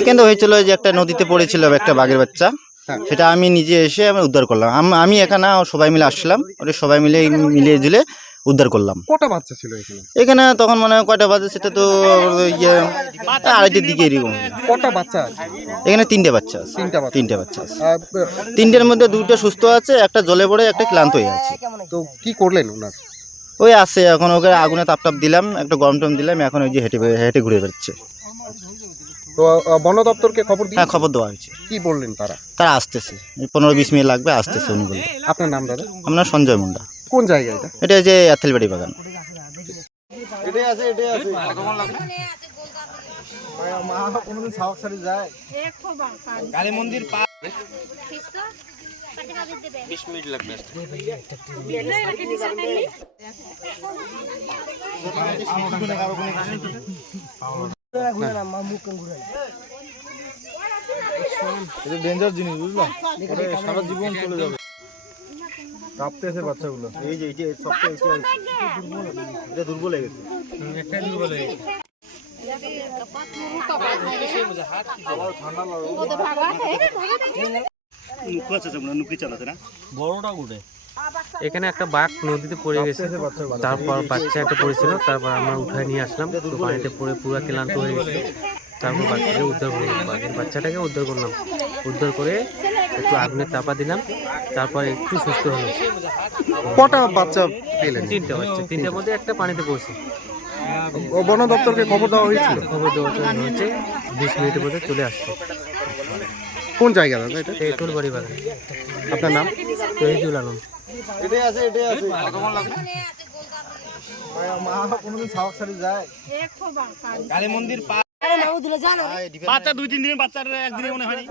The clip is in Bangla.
এখানে হয়েছিল যে একটা নদীতে পড়েছিল একটা বাঘের বাচ্চা। হ্যাঁ। সেটা আমি নিজে এসে আমি উদ্ধার করলাম। আমি এখানে সবাই মিলে আসছিলাম ওটা সবাই মিলে মিলিয়ে দিলে উদ্ধার করলাম। কটা বাচ্চা ছিল এখানে? তখন মানে কয়টা বাজে সেটা তো ইয়ে আড়াইটের দিকে এরকম কটা বাচ্চা এখানে তিনটে বাচ্চা আছে। তিনটা তিনটে বাচ্চা আছে। তিনটের মধ্যে দুটো সুস্থ আছে একটা জলে পড়ে একটা ক্লান্ত হয়ে আছে। তো কি করলেন ওনার? ওই আছে এখন ওকে আগুনে তাপ টাপ দিলাম একটা গরম টম দিলাম এখন ওই যে হেঁটে হেঁটে ঘুরে বেড়াচ্ছে। তো বন দপ্তরকে খবর দিয়ে হ্যাঁ খবর দেওয়া হয়েছে। কি বললেন তারা? তারা আসতেছে। পনেরো বিশ মিনিট লাগবে আসতেছে উনি বলে আপনার নাম দাদা? আপনার সঞ্জয় মুন্ডা। কোন জায়গা এটা? এটা যে অ্যাথেলবাড়ি বাগান। বিশ মিনিট লাগবে ডেঞ্জার জিনিস বুঝলা সারা জীবন চলে যাবে কাঁপতেছে বাচ্চাগুলো এই যে এই যে সবচেয়ে এটা দুর্বল হয়ে গেছে এখানে একটা বাঘ নদীতে পড়ে গেছে। তারপর বাচ্চা একটা পড়েছিল তারপর আমরা উঠায় নিয়ে আসলাম। তো পানিতে পড়ে পুরো ক্লান্ত হয়ে গেছে। তারপর বাচ্চাকে উদ্ধার করলাম। বাঘের বাচ্চাটাকে উদ্ধার করলাম। উদ্ধার করে একটু আগুনে চাপা দিলাম। তারপর একটু সুস্থ হলো। কটা বাচ্চা পেলেন? তিনটে বাচ্চা। তিনটের মধ্যে একটা পানিতে পড়ছে। ও বন দপ্তরকে খবর দেওয়া হয়েছিল? খবর দেওয়া হয়েছে বিশ মিনিটের মধ্যে চলে আসবে। কোন জায়গা দাদা এটা? তেঁতুল বাড়ি বাগান আপনার নাম? তহিদুল আলম। এটাই আছে এটাই আছে। মা কোনোদিন সাহস ছাড়ি যায়। কালী। মন্দির বাচ্চা দুই তিন দিনের বাচ্চার একদিনে মনে হয়নি